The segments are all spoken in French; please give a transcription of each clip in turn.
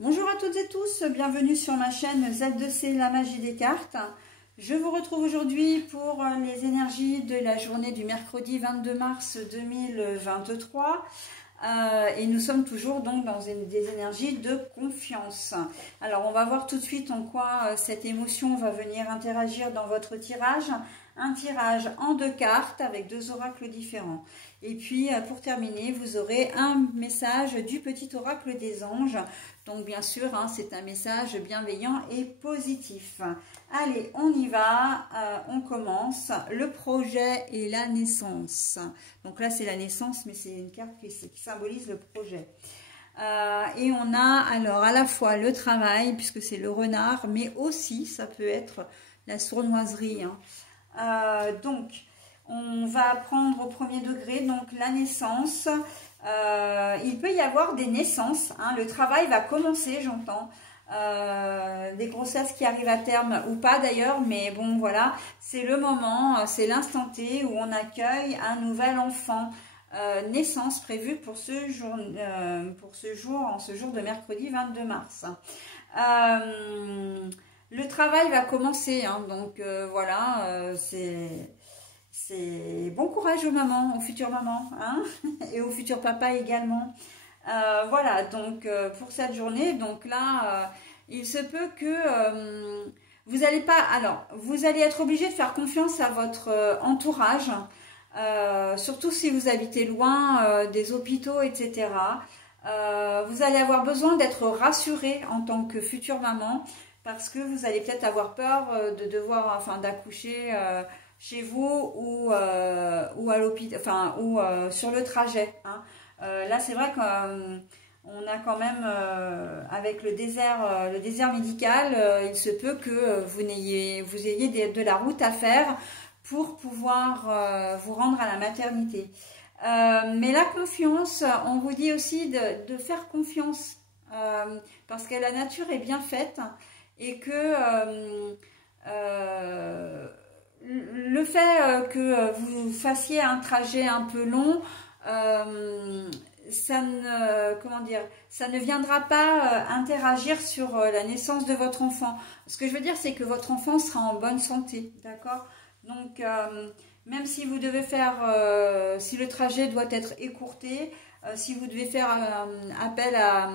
Bonjour à toutes et tous, bienvenue sur ma chaîne Z2C, la magie des cartes. Je vous retrouve aujourd'hui pour les énergies de la journée du mercredi 22 mars 2023. Et nous sommes toujours donc dans des énergies de confiance. Alors on va voir tout de suite en quoi cette émotion va venir interagir dans votre tirage. Un tirage en 2 cartes avec 2 oracles différents. Et puis pour terminer, vous aurez un message du petit oracle des anges. Donc bien sûr, c'est un message bienveillant et positif. Allez, on y va, on commence. Le projet et la naissance. Donc là, c'est la naissance, mais c'est une carte qui symbolise le projet. Et on a alors à la fois le travail, puisque c'est le renard, mais aussi, ça peut être la sournoiserie. Donc, on va prendre au premier degré, donc la naissance. Il peut y avoir des naissances, le travail va commencer, j'entends. Des grossesses qui arrivent à terme ou pas d'ailleurs, mais bon voilà, c'est le moment, c'est l'instant T où on accueille un nouvel enfant. Naissance prévue pour ce jour de mercredi 22 mars. Le travail va commencer, donc voilà, c'est bon courage aux mamans, aux futures mamans, et aux futurs papas également. Voilà, donc pour cette journée, donc là, il se peut que vous allez pas, alors vous allez être obligé de faire confiance à votre entourage, surtout si vous habitez loin des hôpitaux, etc. Vous allez avoir besoin d'être rassuré en tant que future maman, parce que vous allez peut-être avoir peur de devoir, d'accoucher chez vous ou à l'hôpital, ou sur le trajet. Là, c'est vrai qu'on a quand même, avec le désert médical, il se peut que vous ayez de la route à faire pour pouvoir vous rendre à la maternité. Mais la confiance, on vous dit aussi de faire confiance, parce que la nature est bien faite et que le fait que vous fassiez un trajet un peu long, ça ne viendra pas interagir sur la naissance de votre enfant. Ce que je veux dire, c'est que votre enfant sera en bonne santé, d'accord? Donc, même si vous devez faire, si le trajet doit être écourté, si vous devez faire appel à,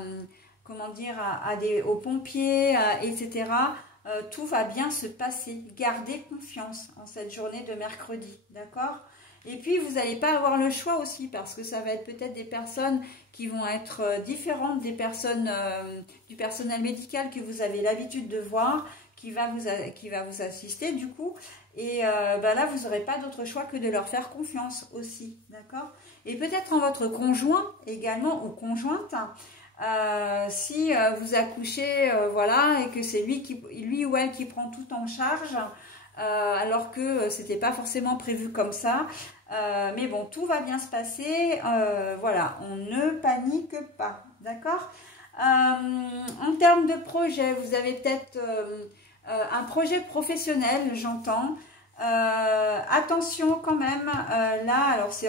aux pompiers, etc., tout va bien se passer. Gardez confiance en cette journée de mercredi, d'accord? Et puis, vous n'allez pas avoir le choix aussi, parce que ça va être peut-être des personnes qui vont être différentes des personnes du personnel médical que vous avez l'habitude de voir, qui va vous assister du coup. Et là, vous n'aurez pas d'autre choix que de leur faire confiance aussi, d'accord? Et peut-être en votre conjoint également, ou conjointe, si vous accouchez, voilà, et que c'est lui ou elle qui prend tout en charge, alors que c'était pas forcément prévu comme ça, mais bon, tout va bien se passer, voilà, on ne panique pas, d'accord? En termes de projet, vous avez peut-être un projet professionnel, j'entends. Attention quand même, là, alors c'est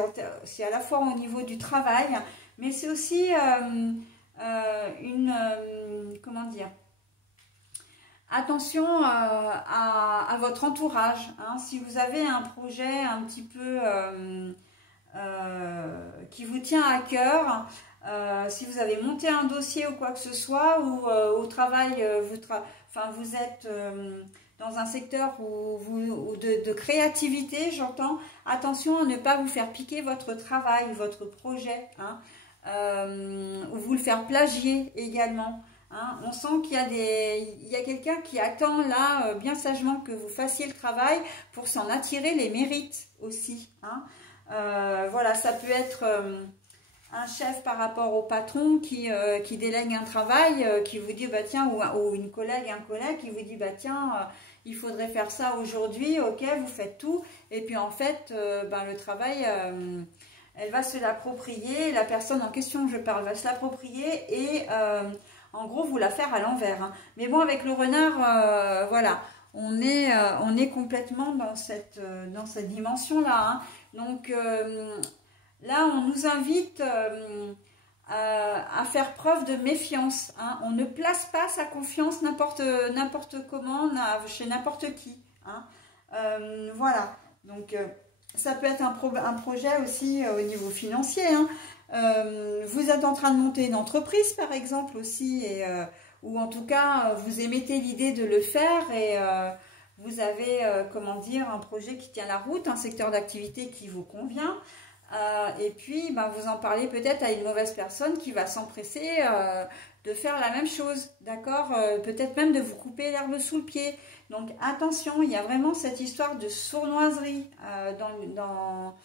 à la fois au niveau du travail, mais c'est aussi attention à votre entourage, si vous avez un projet un petit peu qui vous tient à cœur, si vous avez monté un dossier ou quoi que ce soit, ou au travail, vous êtes dans un secteur de créativité, j'entends, attention à ne pas vous faire piquer votre travail, votre projet, ou vous le faire plagier également. On sent qu'il y a quelqu'un qui attend là bien sagement que vous fassiez le travail pour s'en attirer les mérites aussi. Voilà, ça peut être un chef par rapport au patron qui délègue un travail, qui vous dit bah tiens, ou une collègue, un collègue qui vous dit bah tiens, il faudrait faire ça aujourd'hui, ok, vous faites tout, et puis en fait le travail, elle va se l'approprier, la personne en question je parle va se l'approprier et en gros vous la faire à l'envers. Mais bon, avec le renard, voilà, on est complètement dans cette dimension là. Donc là on nous invite à faire preuve de méfiance. Hein. On ne place pas sa confiance n'importe comment, chez n'importe qui. Hein. Voilà. Donc, ça peut être un projet aussi au niveau financier. Hein. Vous êtes en train de monter une entreprise, par exemple, aussi, ou en tout cas, vous émettez l'idée de le faire et vous avez, comment dire, un projet qui tient la route, un secteur d'activité qui vous convient. Et puis, ben, vous en parlez peut-être à une mauvaise personne qui va s'empresser de faire la même chose, d'accord, peut-être même de vous couper l'herbe sous le pied. Donc, attention, il y a vraiment cette histoire de sournoiserie dans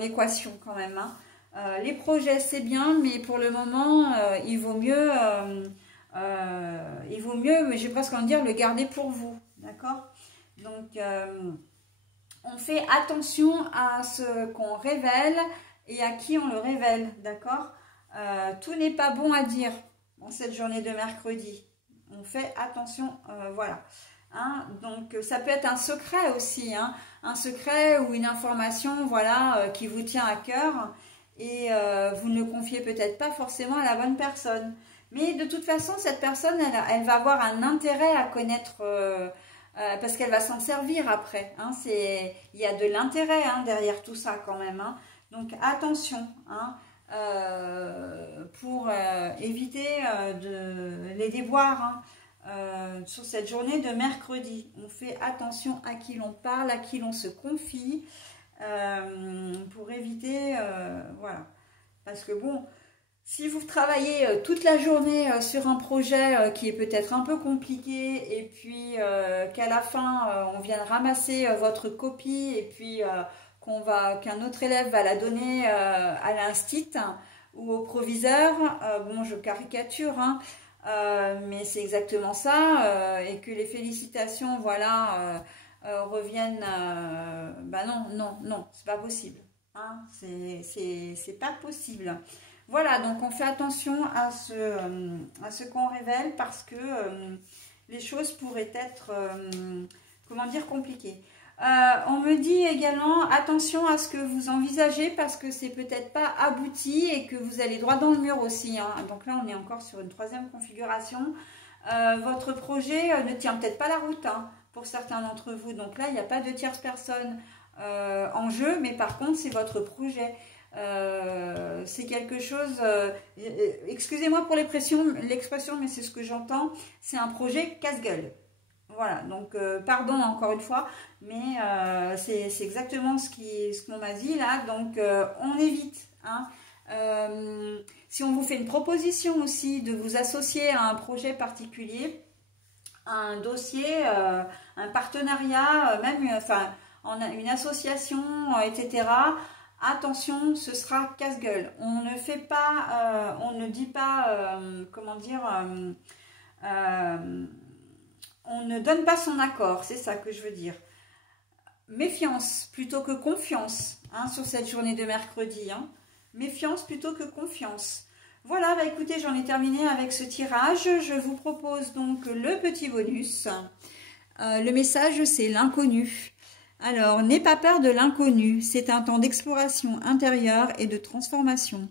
l'équation quand même. Hein. Les projets, c'est bien, mais pour le moment, il vaut mieux, j'ai presque envie de dire, le garder pour vous, d'accord. Donc, on fait attention à ce qu'on révèle et à qui on le révèle, d'accord. Tout n'est pas bon à dire en cette journée de mercredi. On fait attention, voilà. Hein, donc, ça peut être un secret aussi, hein, un secret ou une information, voilà, qui vous tient à cœur et vous ne le confiez peut-être pas forcément à la bonne personne. Mais de toute façon, cette personne, elle va avoir un intérêt à connaître... parce qu'elle va s'en servir après. Hein, il y a de l'intérêt hein, derrière tout ça quand même. Hein. Donc attention hein, pour éviter les déboires hein, sur cette journée de mercredi. On fait attention à qui l'on parle, à qui l'on se confie pour éviter... voilà. Parce que bon... Si vous travaillez toute la journée sur un projet qui est peut-être un peu compliqué et puis qu'à la fin on vient ramasser votre copie et puis qu'un autre élève va la donner à l'instit ou au proviseur, bon je caricature hein, mais c'est exactement ça et que les félicitations voilà reviennent, bah non, c'est pas possible, hein, c'est pas possible. Voilà, donc on fait attention à ce qu'on révèle parce que les choses pourraient être, comment dire, compliquées. On me dit également attention à ce que vous envisagez parce que c'est peut-être pas abouti et que vous allez droit dans le mur aussi. Hein. Donc là, on est encore sur une troisième configuration. Votre projet ne tient peut-être pas la route hein, pour certains d'entre vous. Donc là, il n'y a pas de tierce personne en jeu, mais par contre, c'est votre projet. C'est quelque chose, excusez-moi pour l'expression, mais c'est ce que j'entends, c'est un projet casse-gueule. Voilà, donc pardon encore une fois, mais c'est exactement ce qu'on m'a dit là, donc on évite. Hein. Si on vous fait une proposition aussi de vous associer à un projet particulier, un dossier, un partenariat, même une association, etc., attention, ce sera casse-gueule. On ne fait pas, on ne dit pas, comment dire, on ne donne pas son accord, c'est ça que je veux dire. Méfiance plutôt que confiance hein, sur cette journée de mercredi. Hein. Méfiance plutôt que confiance. Voilà, bah écoutez, j'en ai terminé avec ce tirage. Je vous propose donc le petit bonus. Le message, c'est l'inconnu. Alors, n'aie pas peur de l'inconnu, c'est un temps d'exploration intérieure et de transformation.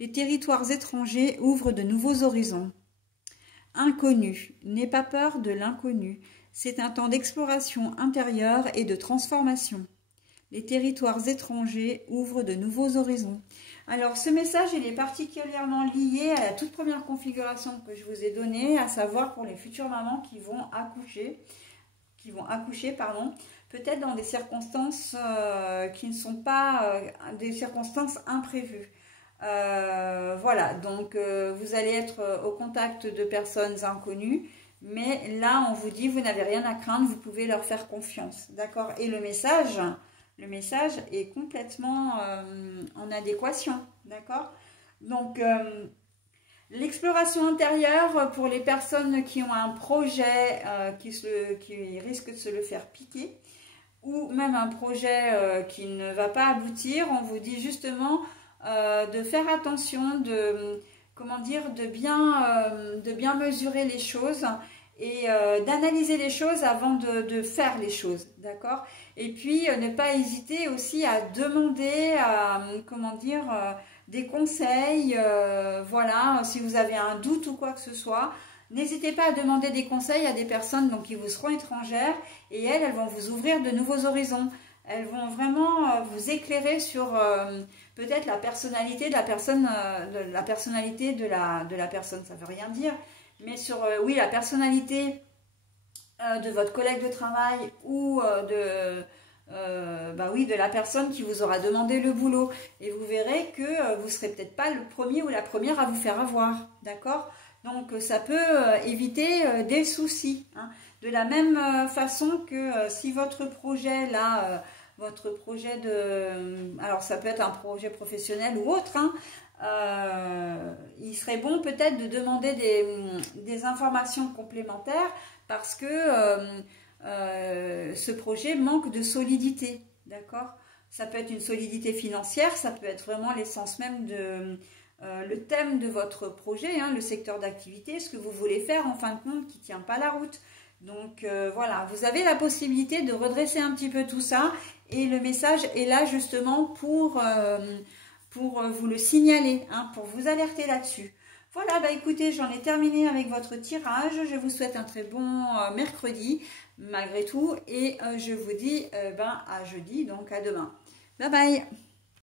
Les territoires étrangers ouvrent de nouveaux horizons. Inconnu, n'aie pas peur de l'inconnu, c'est un temps d'exploration intérieure et de transformation. Les territoires étrangers ouvrent de nouveaux horizons. Alors, ce message, il est particulièrement lié à la toute première configuration que je vous ai donnée, à savoir pour les futures mamans qui vont accoucher, peut-être dans des circonstances qui ne sont pas des circonstances imprévues. Voilà, donc vous allez être au contact de personnes inconnues, mais là on vous dit vous n'avez rien à craindre, vous pouvez leur faire confiance, d'accord. Et le message est complètement en adéquation, d'accord. Donc l'exploration intérieure pour les personnes qui ont un projet qui risque de se le faire piquer, ou même un projet qui ne va pas aboutir, on vous dit justement de faire attention, de bien mesurer les choses et d'analyser les choses avant de faire les choses, d'accord. Et puis ne pas hésiter aussi à demander, des conseils, voilà, si vous avez un doute ou quoi que ce soit. N'hésitez pas à demander des conseils à des personnes donc, qui vous seront étrangères et elles vont vous ouvrir de nouveaux horizons. Elles vont vraiment vous éclairer sur peut-être la personnalité de la personne, ça veut rien dire, mais sur, oui, la personnalité de votre collègue de travail ou bah oui, de la personne qui vous aura demandé le boulot. Et vous verrez que vous ne serez peut-être pas le premier ou la première à vous faire avoir, d'accord? Donc ça peut éviter des soucis, hein. De la même façon que si votre projet là, votre projet de, alors ça peut être un projet professionnel ou autre, hein, il serait bon peut-être de demander des informations complémentaires parce que ce projet manque de solidité, d'accord? Ça peut être une solidité financière, ça peut être vraiment l'essence même de le thème de votre projet, hein, le secteur d'activité, ce que vous voulez faire en fin de compte qui ne tient pas la route. Donc voilà, vous avez la possibilité de redresser un petit peu tout ça et le message est là justement pour vous le signaler, hein, pour vous alerter là-dessus. Voilà, bah écoutez, j'en ai terminé avec votre tirage. Je vous souhaite un très bon mercredi malgré tout et je vous dis à jeudi, donc à demain. Bye bye.